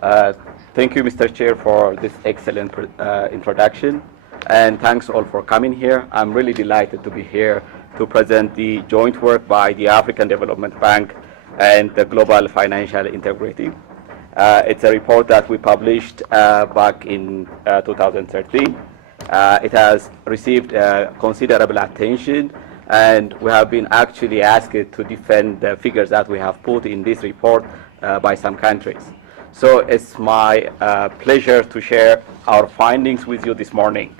Thank you, Mr. Chair, for this excellent introduction, and thanks all for coming here. I'm really delighted to be here to present the joint work by the African Development Bank and the Global Financial Integrity. It's a report that we published back in 2013. It has received considerable attention, and we have been actually asked to defend the figures that we have put in this report by some countries. So it's my pleasure to share our findings with you this morning.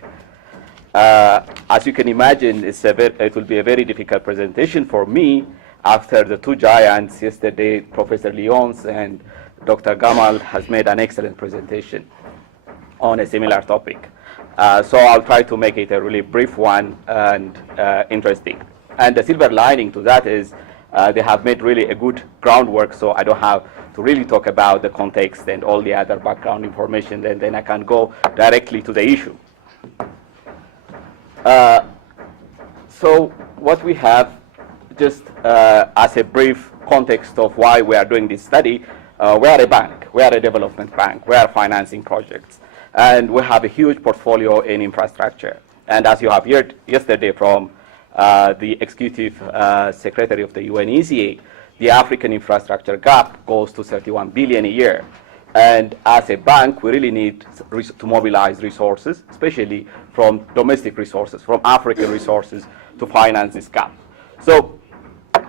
As you can imagine, it will be a very difficult presentation for me after the two giants yesterday, Professor Lyons and Dr. Gamal has made an excellent presentation on a similar topic. So I'll try to make it a really brief one and interesting. And the silver lining to that is they have made really a good groundwork, so I don't have to really talk about the context and all the other background information, and then I can go directly to the issue. So what we have, just as a brief context of why we are doing this study, we are a bank, we are a development bank, we are financing projects, and we have a huge portfolio in infrastructure. And as you have heard yesterday from the Executive Secretary of the UNECA, the African infrastructure gap goes to 31 billion a year. And as a bank, we really need to mobilize resources, especially from domestic resources, from African resources, to finance this gap. So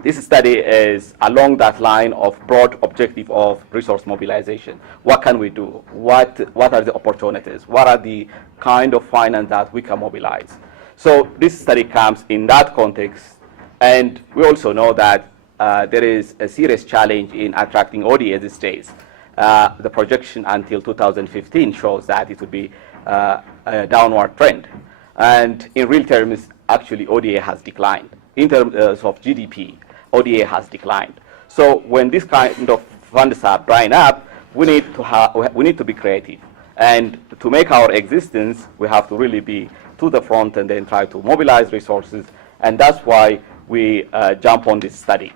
this study is along that line of broad objective of resource mobilization. What can we do? What are the opportunities? What are the kind of finance that we can mobilize? So this study comes in that context, and we also know that there is a serious challenge in attracting ODA these days. The projection until 2015 shows that it would be a downward trend. And in real terms, actually ODA has declined. In terms of GDP, ODA has declined. So when this kind of funds are drying up, we need to be creative. And to make our existence, we have to really be to the front and then try to mobilize resources. And that's why we jump on this study.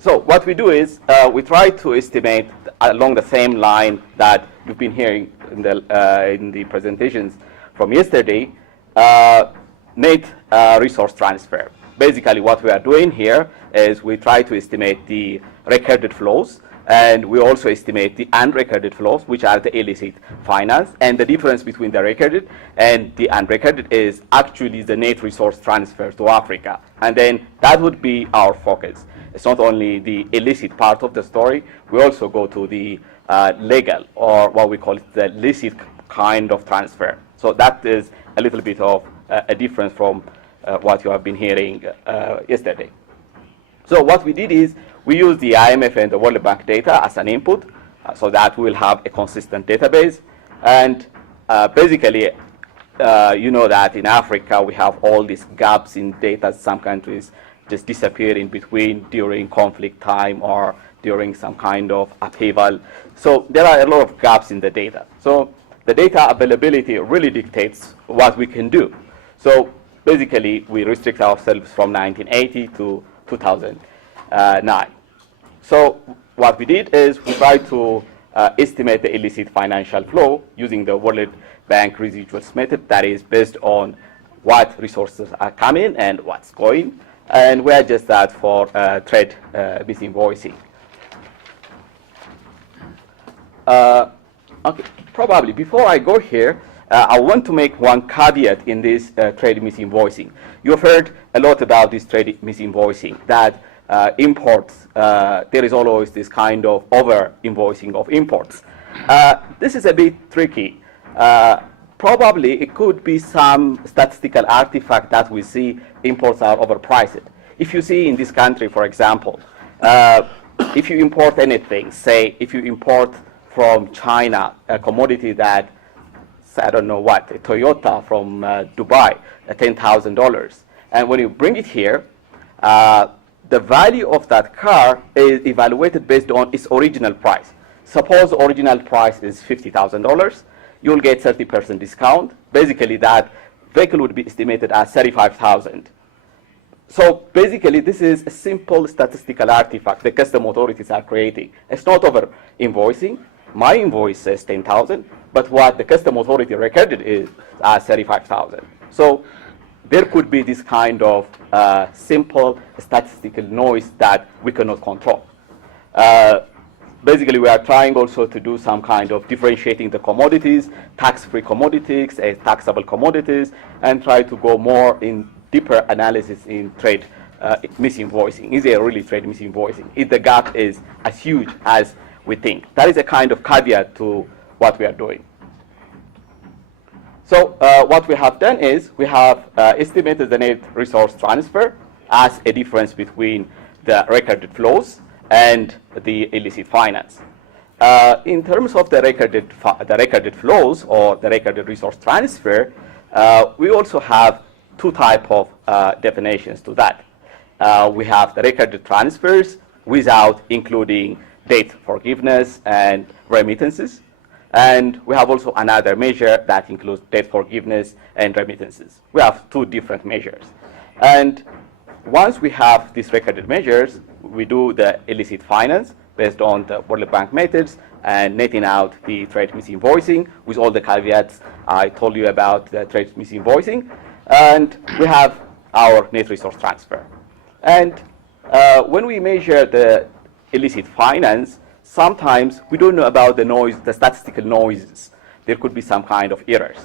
So what we do is we try to estimate along the same line that you've been hearing in the presentations from yesterday, net resource transfer. Basically what we are doing here is we try to estimate the recorded flows, and we also estimate the unrecorded flows, which are the illicit finance. And the difference between the recorded and the unrecorded is actually the net resource transfer to Africa. And then that would be our focus. It's not only the illicit part of the story, we also go to the legal, or what we call it, the licit kind of transfer. So that is a little bit of a difference from what you have been hearing yesterday. So what we did is we used the IMF and the World Bank data as an input, so that we'll have a consistent database. And basically, you know that in Africa we have all these gaps in data. Some countries just disappear in between during conflict time or during some kind of upheaval. So there are a lot of gaps in the data. So the data availability really dictates what we can do. So basically, we restrict ourselves from 1980 to 2009. So what we did is we tried to estimate the illicit financial flow using the World Bank residuals method that is based on what resources are coming and what's going. And we adjust that for trade misinvoicing. Okay, probably before I go here, I want to make one caveat in this trade misinvoicing. You've heard a lot about this trade misinvoicing, that imports, there is always this kind of over-invoicing of imports. This is a bit tricky. Probably it could be some statistical artifact that we see imports are overpriced. If you see in this country, for example, if you import anything, say if you import from China a commodity that, I don't know what, a Toyota from Dubai, $10,000, and when you bring it here, the value of that car is evaluated based on its original price. Suppose the original price is $50,000, you'll get 30% discount. Basically, that vehicle would be estimated as $35,000. So basically, this is a simple statistical artifact the custom authorities are creating. It's not over invoicing. My invoice says 10,000, but what the custom authority recorded is 35,000. So there could be this kind of simple statistical noise that we cannot control. Basically, we are trying also to do some kind of differentiating the commodities, tax-free commodities, taxable commodities, and try to go more in deeper analysis in trade misinvoicing. Is there really trade misinvoicing? If the gap is as huge as we think. That is a kind of caveat to what we are doing. So what we have done is we have estimated the net resource transfer as a difference between the recorded flows and the illicit finance. In terms of the recorded flows or the recorded resource transfer, we also have two types of definitions to that. We have the recorded transfers without including debt forgiveness and remittances. And we have also another measure that includes debt forgiveness and remittances. We have two different measures. And once we have these recorded measures, we do the illicit finance based on the World Bank methods and netting out the trade misinvoicing with all the caveats I told you about the trade misinvoicing. And we have our net resource transfer. And when we measure the illicit finance, sometimes we don't know about the noise, the statistical noises. There could be some kind of errors.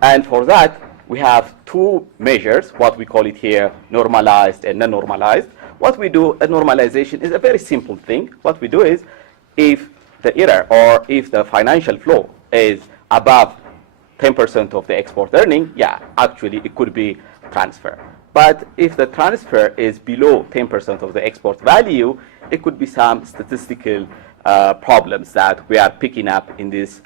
And for that, we have two measures, what we call it here, normalized and non-normalized. What we do, a normalization is a very simple thing. What we do is, if the error or if the financial flow is above 10% of the export earning, yeah, actually it could be transfer. But if the transfer is below 10% of the export value, it could be some statistical problems that we are picking up in this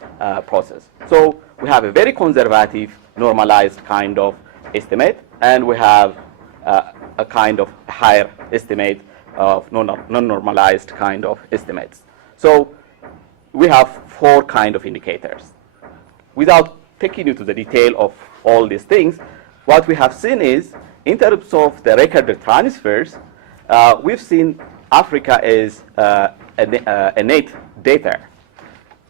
process. So we have a very conservative, normalized kind of estimate, and we have a kind of higher estimate of non-normalized kind of estimates. So we have four kind of indicators. Without taking you to the detail of all these things, what we have seen is, in terms of the recorded transfers, we've seen Africa is a net debtor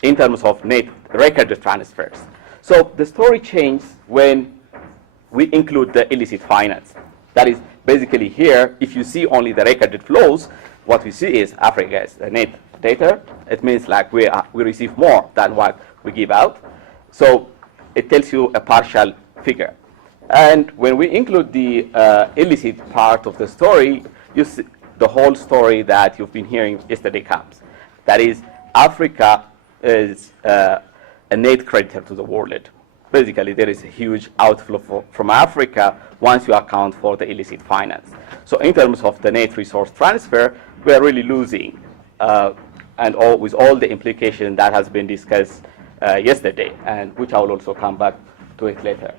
in terms of net recorded transfers. So the story changes when we include the illicit finance. That is basically here, if you see only the recorded flows, what we see is Africa is a net debtor. It means like we receive more than what we give out. So it tells you a partial figure. And when we include the illicit part of the story, you see the whole story that you've been hearing yesterday comes. That is, Africa is a net creditor to the world. Basically, there is a huge outflow from Africa once you account for the illicit finance. So in terms of the net resource transfer, we are really losing, and with all the implication that has been discussed yesterday, and which I will also come back to it later.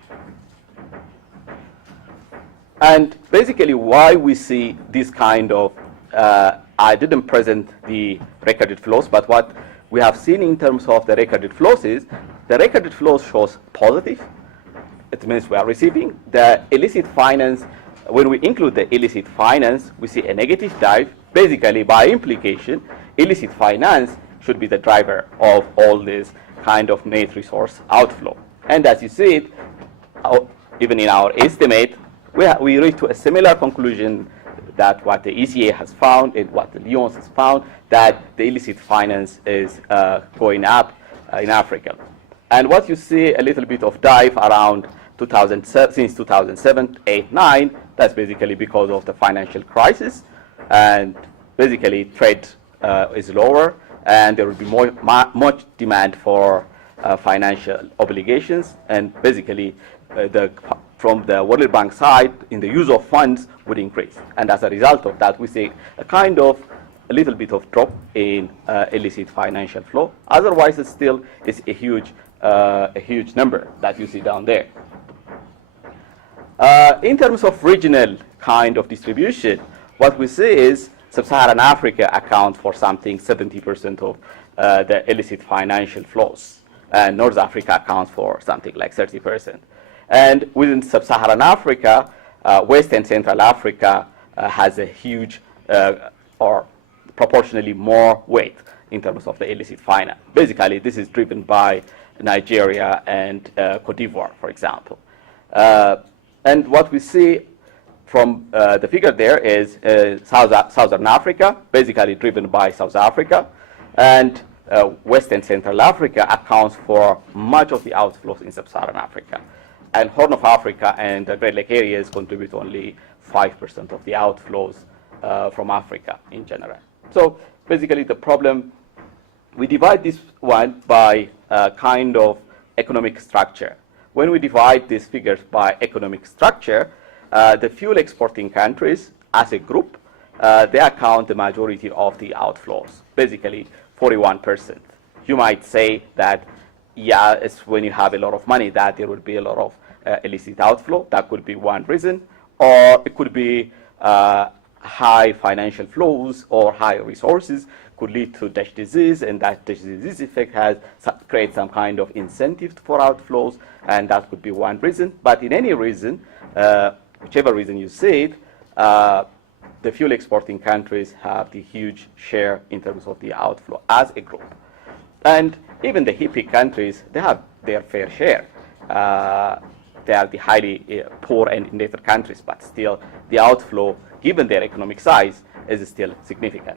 And basically why we see this kind of, I didn't present the recorded flows, but what we have seen in terms of the recorded flows is, the recorded flows shows positive. It means we are receiving. The illicit finance, when we include the illicit finance, we see a negative dive. Basically, by implication, illicit finance should be the driver of all this kind of net resource outflow. And as you see it, even in our estimate, we reach to a similar conclusion that what the ECA has found and what the Lyons has found, that the illicit finance is going up in Africa. And what you see a little bit of dive around 2007, since 2007, 8, 9, that's basically because of the financial crisis. And basically trade is lower, and there will be much demand for financial obligations. And basically from the World Bank side, in the use of funds would increase. And as a result of that, we see a little bit of drop in illicit financial flow. Otherwise, it still is a huge number that you see down there. In terms of regional kind of distribution, what we see is Sub-Saharan Africa account for something 70% of the illicit financial flows, and North Africa accounts for something like 30%. And within Sub-Saharan Africa, West and Central Africa has a huge or proportionally more weight in terms of the illicit finance. Basically, this is driven by Nigeria and Cote d'Ivoire, for example. And what we see from the figure there is Southern Africa, basically driven by South Africa, and West and Central Africa accounts for much of the outflows in Sub-Saharan Africa. And Horn of Africa and the Great Lake areas contribute only 5% of the outflows from Africa in general. So basically the problem, we divide this one by kind of economic structure. When we divide these figures by economic structure, the fuel exporting countries as a group, they account the majority of the outflows, basically 41%. You might say that, yeah, it's when you have a lot of money that there will be a lot of illicit outflow. That could be one reason. Or it could be high financial flows or high resources could lead to Dutch disease, and that Dutch disease effect has created some kind of incentive for outflows, and that could be one reason. But in any reason, whichever reason you say it, the fuel exporting countries have the huge share in terms of the outflow as a group. And even the hippie countries, they have their fair share. They are the highly poor and indebted countries, but still the outflow, given their economic size, is still significant.